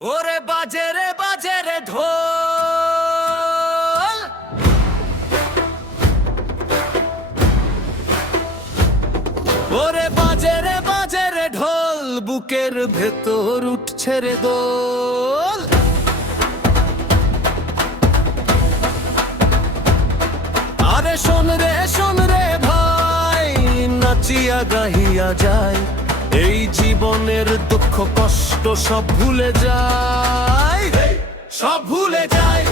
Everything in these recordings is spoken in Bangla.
ওরে বাজে রে ঢোল। ওরে বাজে রে ঢোল, বুকের ভেতর উঠছে রে দোল। আরে শোন রে ভাই, নাচিয়া গাহিয়া যায়, এই জীবনের দুঃখ কষ্ট সব ভুলে যায়, সব ভুলে যায়।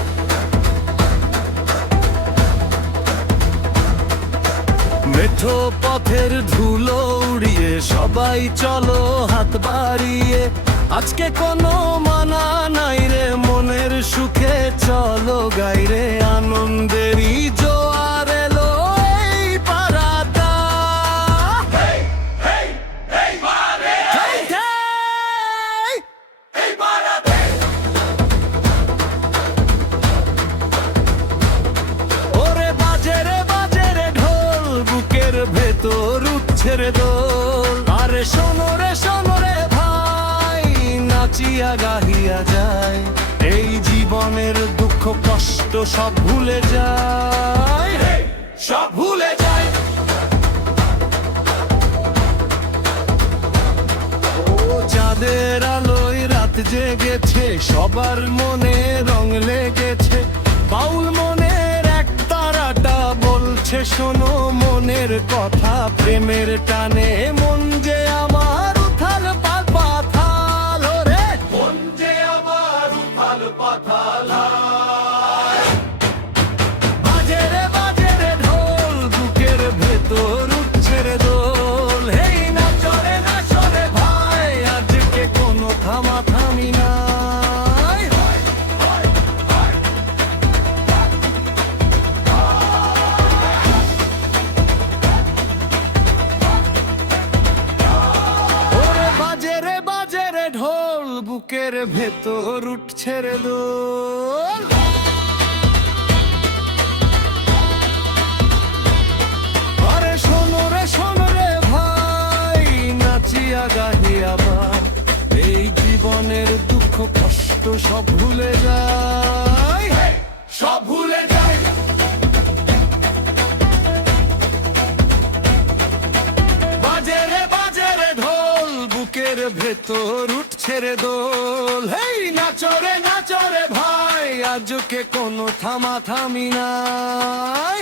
মেঠো পথের ধুলো উড়িয়ে সবাই চলো হাত বাড়িয়ে, আজকে কোনো মানা নাই রে, মনের সুখে চলো গাইরে, আনন্দেরই জোয়ার এলো এই পাড়াটা। ওরে বাজে রে ঢোল, বুকের ভেতর উঠছে রে দোল। আরে শোনো রে ভাই, নাচিয়া গাহিয়া যায়, এই জীবনের দুঃখ কষ্ট সব ভুলে যায়, সব ভুলে যায়। ও চাঁদের আলোয় রাত জেগেছে, সবার মনে রং লেগেছে, বাউল মনের এক তারাটা বলছে শোনো মনের কথা, প্রেমের টানে মন যে আমার উথাল পাথাল, রে মন যে আমার উথাল পাথাল। বাজে রে ঢোল, বুকের ভেতর উঠছে রে দোল। হেই নাচো রে ভাই, আজকে কোনো থামাথামি নাই। ওরে বাজে রে ঢোল, বুকের ভেতর উঠছে রে দোল। আরে শোনো রে ভাই, নাচিয়া গাহিয়া আবার, এই জীবনের দুঃখ কষ্ট সব ভুলে যায়, সব ভুলে যায়। বাজে রে ঢোল, বুকের ভেতর উঠছে রে দোল। হেই নাচো রে ভাই, আজকে কোনো থামাথামি নাই।